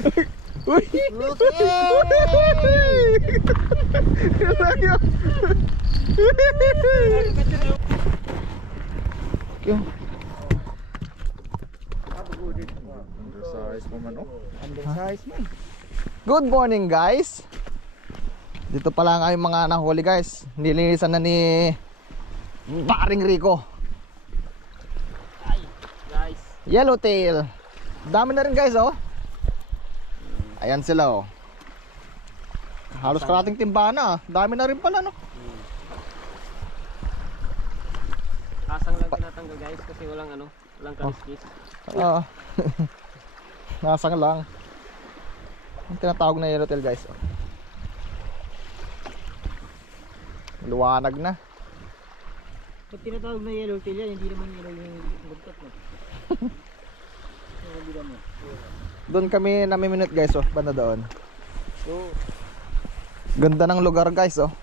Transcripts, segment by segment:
Uy! Undersize mo man, oh. Undersize man. Good morning, guys. Dito pala nga yung mga nahuli, guys. Nilinisan na ni Paring Rico. Ay, guys. Yellowtail. Dami na rin, guys, oh. Ayan sila, oh. Halos karating timba na. Dami na rin pala, no. Kasang lang tinatanggal, guys, kasi walang walang kaliskis. Oo. Nasang lang. Ang tinatawag na yellowtail, guys, oh. Luwanag na. Pag tinatawag na yellowtail yan, hindi naman yellow yung buntot mo. Doon kami nami-minute, guys, oh. Banda doon. So, Ganda ng lugar, guys, oh.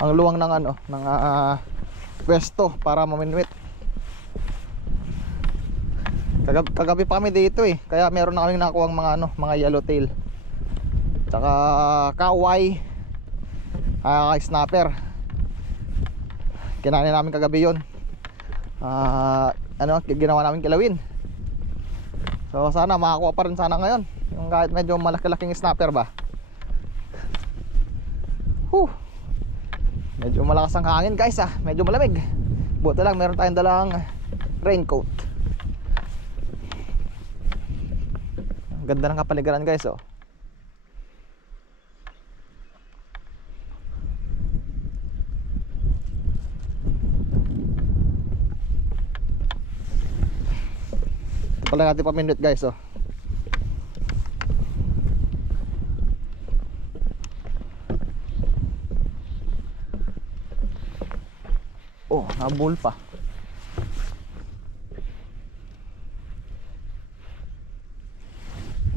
Ang luwang ng ng pwesto para maminwit. Kagabi pa kami dito, eh. Kaya meron na kaming nakuha ang mga mga yellowtail. Tsaka kaway, snapper. Kinain namin kagabi 'yon. Ginawa namin kilawin. So sana makakuha pa rin sana ngayon. Yung kahit medyo malaki-laking snapper ba. Medyo malakas ang hangin, guys, ah. Medyo malamig. Buti lang meron tayong dalang raincoat. Ang ganda ng kapaligiran, guys, oh. Ito pala natin pa-minute, guys, oh. Oh, nabul pa.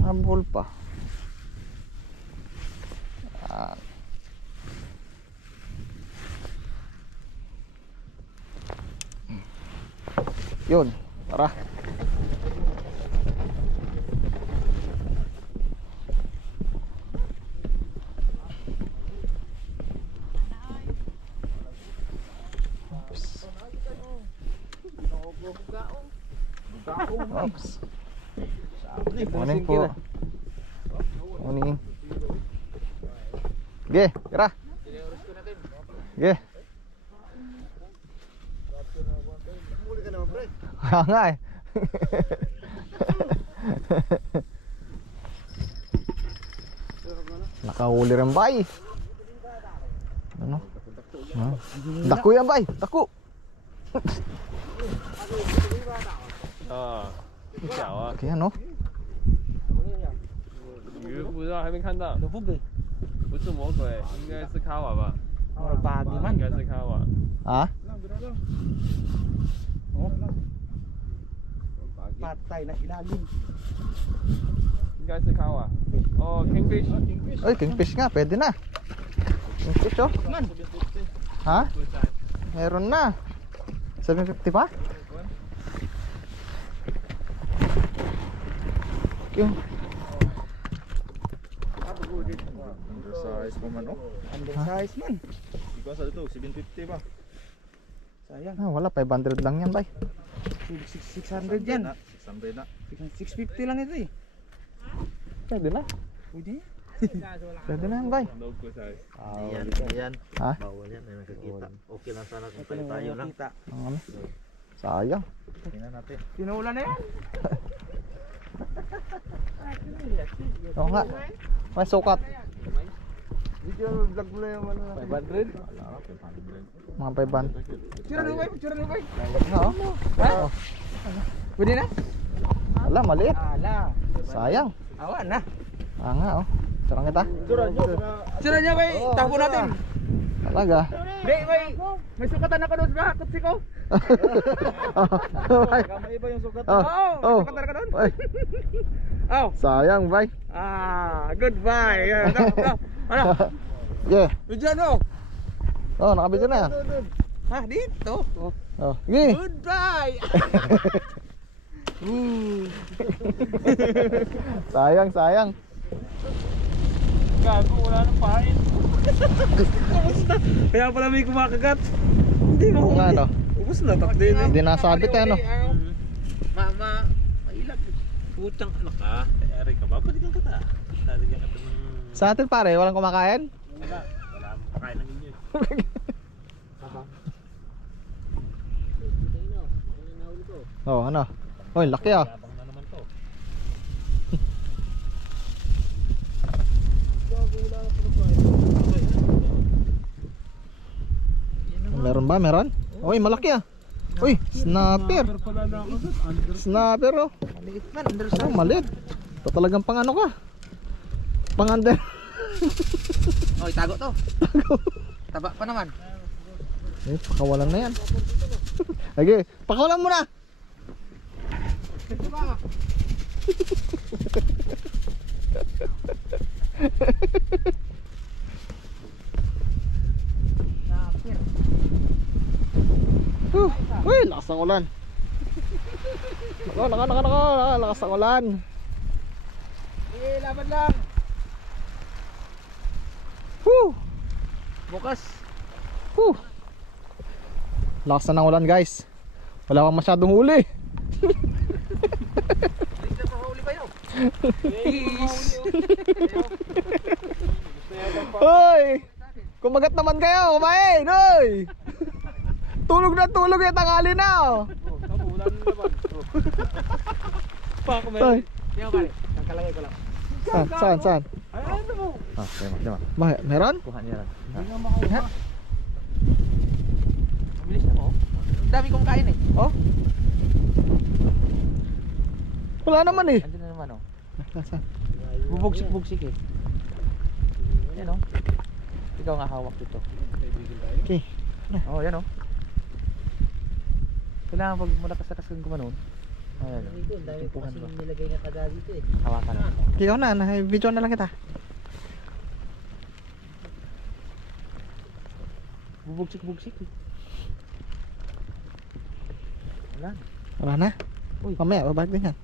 Nabul pa. Yun, tara. Oops. Morning po. Morning. Ge, tara. Ge. Kaya nga, eh. Nakahuli rin, bay. Daku yan, bay. Daku. 小啊， Okay, ano? 鱼不知道，还没看到，不是魔鬼，应该是卡瓦吧？ bagi man. 应该是卡瓦。 Ha? Patay na ilalim. 应该是卡瓦。哦，kingfish。 Ay, kingfish nga, pwede na. Kingfish, oh. Ha? Meron na. 750 pa? Okay. Undersize mo man, oh. Undersize man. Ikaw sa dito, 750 ba? Sayang. Wala, 500 lang yan, bay. 600 yan. 600 na. 650 lang ito, eh. Pwede na. Pwede. Pwede na yan, bay. Logo size. Yan. Ha? Bawal yan, may nakakita. Okay lang sana kung tayo lang. Ang ano? Sayang. Tingnan natin. Pinuulan na yan. Oo nga. May sukat. Video vlog mo na yung 500. Mga 500. Picture mo ba? Picture mo ba? Oo. Oo. Pwede na? Wala, maliit. Ala. Sayang. Awan na. Nga, oh. Sarang kita. Picture nyo ba? Tapo natin. Talaga. Hindi, may sukatan ako doon sa kutsi ko. May iba yung sukat. Oo, may Oh. sukatan ako doon. Ay, Oh. sayang, bay. Goodbye. Ano? Yeah. Diyan, oh. Oh, nakabidyo na yan. Ha, dito. Oh, sige. Goodbye. Sayang. Gago, wala nang pain. Kaya pala may kumakagat. Hindi mo. Oo nga, no? Ubus na, tatlo yun eh. Hindi nasabit eh, no? Mailag. Putang anak ka. Ari ka ba? Balikan ka ta. Lalagyan ka ta ng... Sa atin pare, walang kumakain? Wala. Wala mo pakain ng inyo. Oh, ano? Oy, laki ah. Yabang na naman to. Meron ba? Meron? Oy, malaki ah. Uy, snapper. Pala na ako doon. Under. Snapper oh. Maliit man, Oh, undersize. maliit. Ito talagang pang ano ka? Pang under. Oh, itago to. Taba pa naman. Eh, pakawalan na yan. Sige, pakawalan mo na. Uy, lakas ng ulan. Naka, lakas ng ulan. Eh, laban lang. Whew. Bukas. Whew. Lakas na ng ulan guys. Wala kang masyadong huli. Dito pa huli pa yun. Hoy! Kumagat naman kayo, kumain! Hoy! Tulog na tulog yung tangali na oh. Tamo, wala nang laban. Pak, Hoy. meron. Yan pare, kakalagay ko lang. Saan? Ay, ano mo? Ah, meron? Kuha niya lang. Hindi nga makuha. Mabilis na mo. Ang dami kong kain eh. Oh? Wala naman eh. Andun na naman oh. Saan? Bubugsik-bugsik eh. Yan oh. Ikaw nga hawak dito. Okay. Oh, yan oh. Kailangan pag malakas-lakas kang gumanon. Ayan oh. Ang dami po kasi nilagay na taga dito eh. Hawakan mo. Ikaw na, video na lang kita. Bubugsik-bugsik eh. Wala. Wala na? Uy. Mamaya, babalik din yan.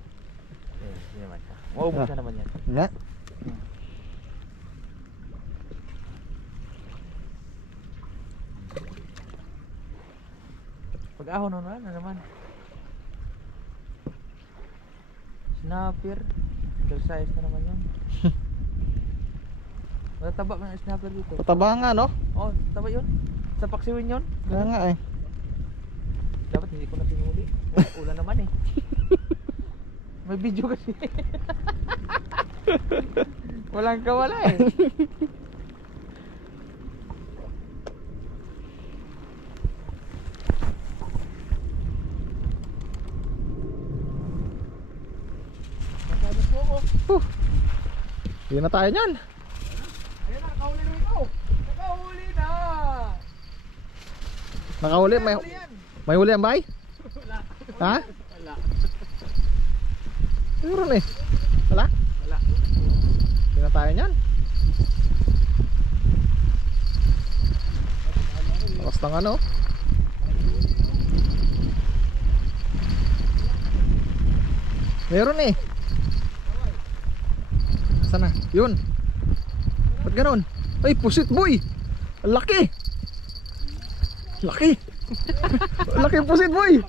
Eh, hindi naman siya. Maubos na naman yan. Nga. Pag-ahon na naman. Snapper. Undersize na naman yun. Mataba ba yung snapper dito? Pataba nga no? Oh, taba yun. Sa paksiwin yun. Kaya nga eh. Dapat hindi ko na sinuli. Ulan naman eh. May video kasi. Walang kawala eh. Hindi na tayo nyan. Ayun na, nakahuli na ito. Nakahuli na. Nakahuli, may huli ang bay? Ha? Wala. Meron eh. Wala? Wala. Hindi na tayo nyan. Lakas ng ano. Meron eh. Sana? Yun. Ba't ganon? Ay, pusit boy. Ang laki. Laki. Laki pusit boy.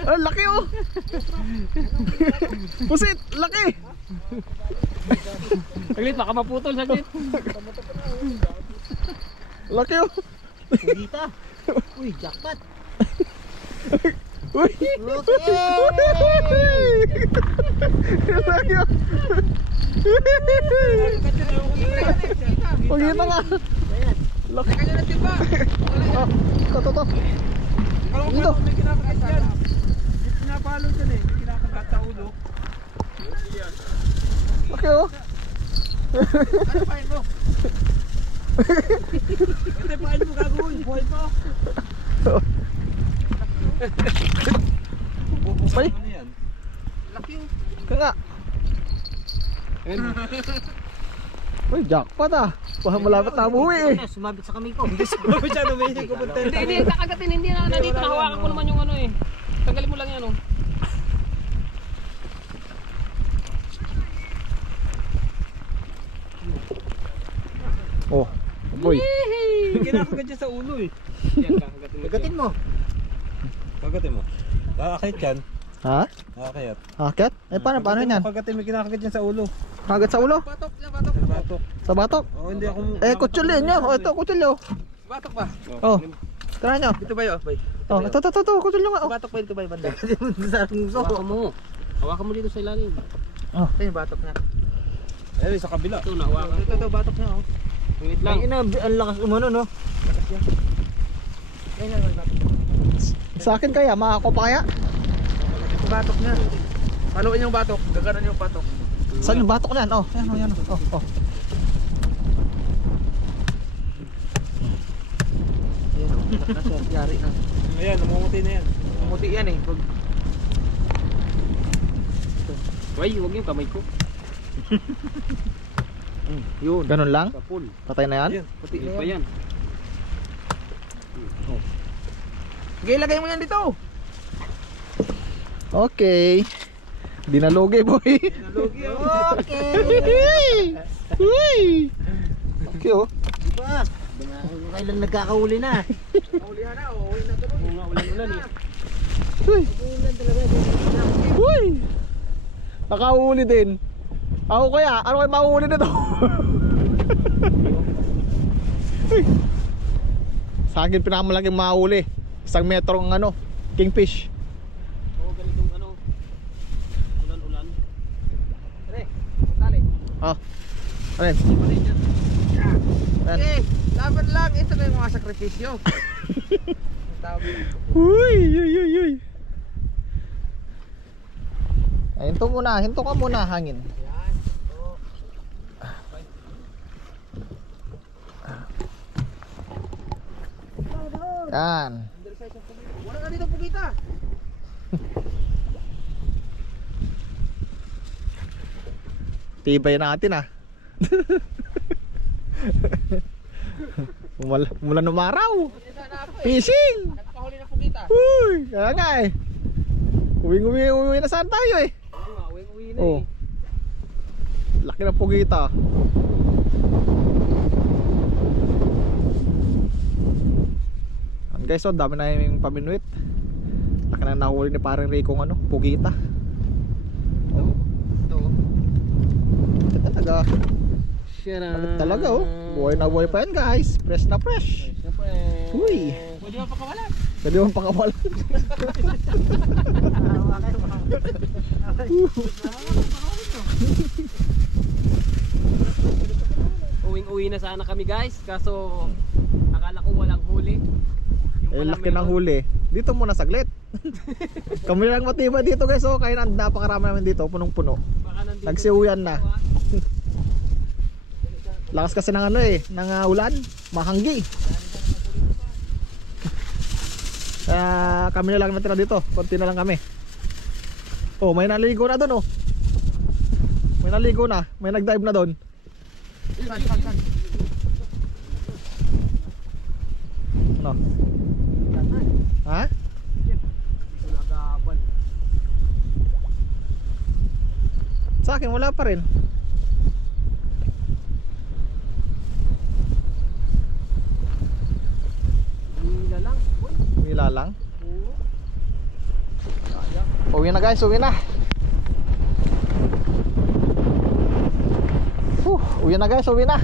Ang laki oh. Pusit, laki. Saglit, baka maputol, saglit. Laki oh. Pugita. Uy, jackpot. Uy. Laki oh. Pagkita nga. Laki. Kanya na tiba. Oh, to. Alam Dito. ko may kinakagat dyan. May pinapalo dyan eh. May kinakagat sa ulo. Laki oh. Ano pain mo? Ito paano mo gagawin? Buhay pa. Ay, Ano yan? Laki yung kaya nga. Uy, jackpot ah. Malapit na umuwi eh. Sumabit sa kamay ko. Masyado may ko punta. Hindi, kakagatin, hindi na nandito. Nahawakan ko naman yung ano eh. Tanggalin mo lang yan oh. Oh, boy. Kinakagat dyan sa ulo eh. Yan, kakagatin mo. Kagatin mo. Kagatin mo. Kakakit yan. Ha? Kakakit. Akit? Eh paano yan? Kagatin mo, kinakagat dyan sa ulo. Kagat sa ulo? Batok, yan, batok. Sa batok. Sa batok? Oo, hindi ako... Eh, kutsilyo nyo. Oh, ito, kutsilyo. Batok ba? Oh, tara nyo. Dito ba yun? Bay? Oh, ito, kutsilyo nga. Oh. Batok ba dito ba yung banda? Sa puso. Hawakan mo. Hawakan mo dito sa ilalim. Ito yung batok niya. Eh, sa kabila. Ito, nahawakan. Ito, batok niya oh. Ingit lang. Ang ina, ang lakas umano, no? Ayun na, may batok. Sa akin kaya, makako pa kaya? Ito batok niya. Paluin yung batok, gaganan yung batok. Saan yung batok niyan? Oh, yan, oh, yan. Oh, oh. Ayun oh, na sir, yari na. Ayan, namumuti na yan. Umuti yan eh. Pag Bay, huwag yung kamay ko. yun. Ganun lang? Sa pool. Patay na yan? Ayan. Puti Ingit na ba yan. yan? Sige, ilagay mo yan dito. Okay. Dinalugi, boy. Nalugi oh. Okay. Uy! Okay, oh. Diba? Kailan nagkakahuli na? Ulihan na, uwi na tuloy. Oo nga, ulan-ulan eh. Uy! Ulan talaga. Uy! Nakahuli din. Ako kaya, ano kayo mahuli na to? Uy! Sa akin pinakamalaking mahuli. 1 metrong ano, kingfish. Oo, ganitong ano. Ulan-ulan. Tare, tali. Oh. Ano yun? Ayan. Okay, laban lang. Ito na yung mga sakripisyo. Ang tawag yun. Uy! Uy! Uy! Uy! Ay, hinto muna. Hinto ka muna, hangin. Yan. Oh. Yan. Wala na dito pugita. Tibay natin ah. Mula numaraw. Fishing! Nagpahuli ng pugita. Uy! Kaya nga eh. Uwi na saan tayo eh. Oo nga, uwi na Oh. eh. Laki ng pugita. Yan guys, oh, dami na yung paminuit. Laki na nahuli ni parang Rico ng ano, pugita. Ito. Ito talaga. Shara. Talaga oh. Buhay na buhay pa yan guys. Fresh na fresh. Siyempre. Uy. Pwede ba pakawalan? Pwede mong pakawalan. Uwing-uwi na sana kami guys. Kaso akala ko walang huli. Yung Eh, pala laki ng meron. huli. Dito muna saglit. Kami lang matibay dito guys. Oh, kaya napakarami namin dito. Punong-puno. Baka nandito Nagsiuyan na. ah. Lakas kasi ng ano eh. Ng ulan. Mahanggi. Kaya kami na lang natira dito. Konti na lang kami. Oh, may naligo na doon oh. May naligo na. May nagdive na doon. Ano? Ha? Nagaban. Sa akin wala pa rin. Hila lang. Uy. Wala lang. Oo. Uwi na guys, uwi na. Uwi na guys, uwi na.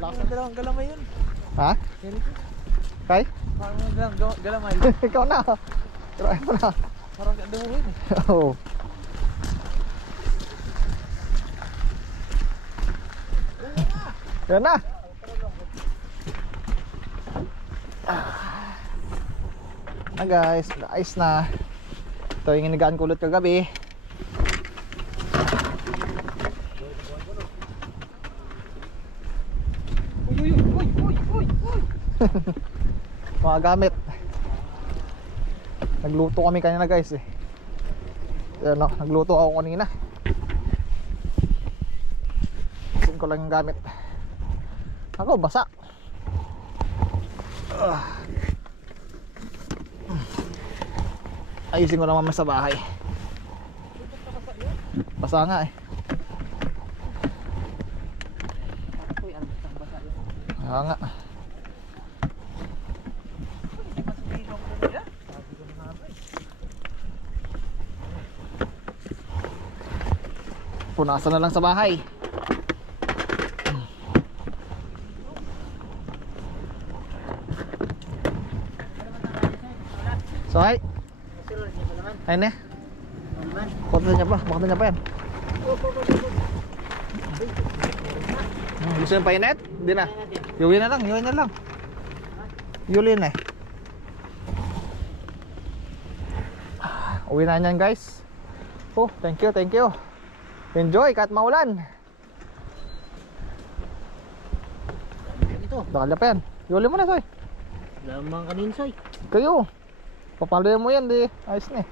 Lakas ng dalawang galamay yun. Ha? Kay? Parang galamay. Ikaw na. Try mo na. Parang dumuhin eh. Oo. Yan na. Na guys, ayos na. Ito yung inigaan ko ulit kagabi. Mga gamit. Nagluto kami kanina guys eh. Yan, no? Nagluto ako kanina. ko lang yung gamit. Ako, basa. Ayusin ko naman sa bahay. Basa nga eh. Uy, ano basta basa yun? Kaya nga. Punasan na lang sa bahay. So ay, ayun eh. Bakit niya pa? Bakit niya pa yan? Gusto yung painit? Hindi na. Yuwi na lang, yuwi na lang. Yulin eh. Uwi na yan guys. Oh, thank you, thank you. Enjoy kahit maulan. Ito. Bakal pa yan. Yuli mo na, Soy. Lamang kanin, Soy. Kayo. Papaloy mo yan, di. Ayos na eh.